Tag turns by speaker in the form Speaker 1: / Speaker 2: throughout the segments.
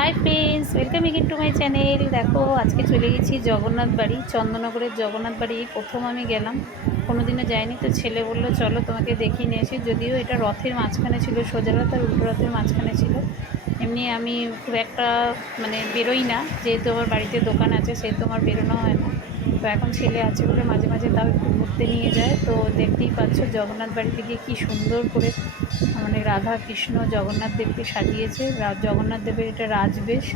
Speaker 1: Hi friends welcome again to my channel দেখো, আজকে চলে গেছি জগন্নাথ বাড়ি, চন্দননগরের জগন্নাথ বাড়ি। প্রথম আমি গেলাম কোনো দিনও যাইনি, তো ছেলে বলল, চলো তোমাকে দেখিয়ে নিয়ে আসি। যদিও এটা রথের মাঝখানে ছিল, সোজা রথ আর উল্টো রথের মাঝখানে ছিল। এমনি আমি খুব একটা মানে বেরোই না, যেহেতু আমার বাড়িতে দোকান আছে, সেহেতু আমার বেরোনো হয় না। তো এখন ছেলে আছে বলে মাঝে মাঝে তাও একটু ঘুরতে নিয়ে যায়। তো দেখতেই পাচ্ছ জগন্নাথ বাড়িতে গিয়ে কী সুন্দর করে মানে রাধা কৃষ্ণ জগন্নাথ দেবকে সাজিয়েছে। জগন্নাথ দেবের এটা রাজবেশ।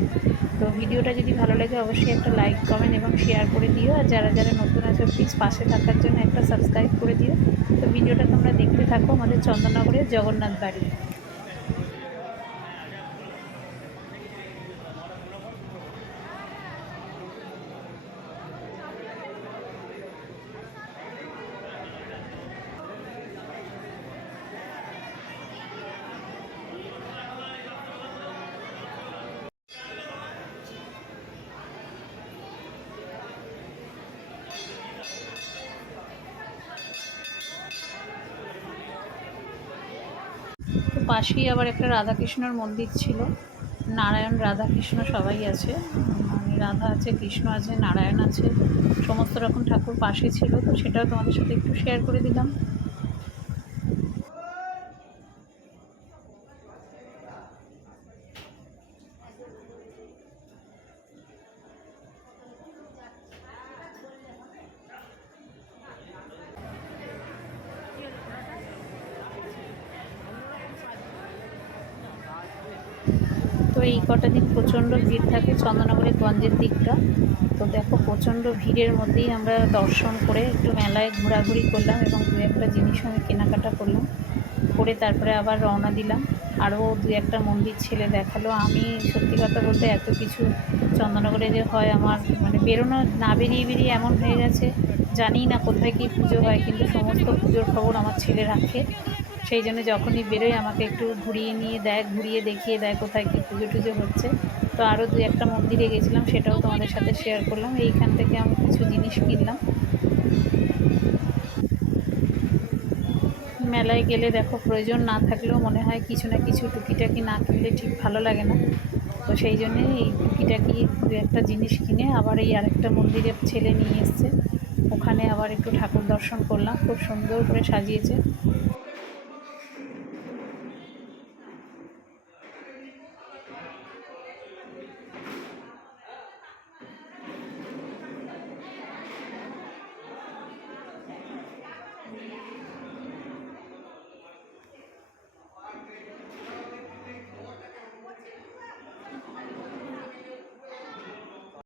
Speaker 1: তো ভিডিওটা যদি ভালো লাগে অবশ্যই একটা লাইক, কমেন্ট এবং শেয়ার করে দিও। আর যারা যারা নতুন আছে প্লিজ পাশে থাকার জন্য একটা সাবস্ক্রাইব করে দিও। তো ভিডিওটা তোমরা দেখতে থাকো আমাদের চন্দননগরের জগন্নাথ বাড়ি। পাশেই আবার একটা রাধাকৃষ্ণর মন্দির ছিল। নারায়ণ, রাধাকৃষ্ণ সবাই আছে। মানে রাধা আছে, কৃষ্ণ আছে, নারায়ণ আছে, সমস্ত রকম ঠাকুর পাশে ছিল। তো সেটাও তোমাদের সাথে একটু শেয়ার করে দিলাম। তো এই কটা দিন প্রচণ্ড ভিড় থাকে চন্দননগরের গঞ্জের দিকটা। তো দেখো প্রচণ্ড ভিড়ের মধ্যেই আমরা দর্শন করে একটু মেলায় ঘোরাঘুরি করলাম এবং দু একটা জিনিসও আমি কেনাকাটা করলাম। করে তারপরে আবার রওনা দিলাম। আরও দু একটা মন্দির ছেলে দেখাল। আমি সত্যি কথা বলতে এত কিছু চন্দননগরে যে হয় আমার মানে বেরোনো, না বেরিয়ে বেরিয়ে এমন হয়ে গেছে। জানি না কোথায় কী পুজো হয়, কিন্তু সমস্ত পুজোর খবর আমার ছেলে রাখে। সেই জন্য যখনই বেরোয় আমাকে একটু ঘুরিয়ে নিয়ে দেয়, ঘুরিয়ে দেখিয়ে দেয় কোথায় কী পুজো টুজো হচ্ছে। তো আরও দু একটা মন্দিরে গেছিলাম, সেটাও তোমাদের সাথে শেয়ার করলাম। এইখান থেকে আমি কিছু জিনিস কিনলাম। মেলায় গেলে দেখো প্রয়োজন না থাকলেও মনে হয় কিছু না কিছু টুকিটাকি না কিনলে ঠিক ভালো লাগে না। তো সেই জন্যে এই টুকিটাকি দু একটা জিনিস কিনে আবার এই আরেকটা মন্দিরে ছেলে নিয়ে এসছে। ওখানে আবার একটু ঠাকুর দর্শন করলাম। খুব সুন্দর করে সাজিয়েছে।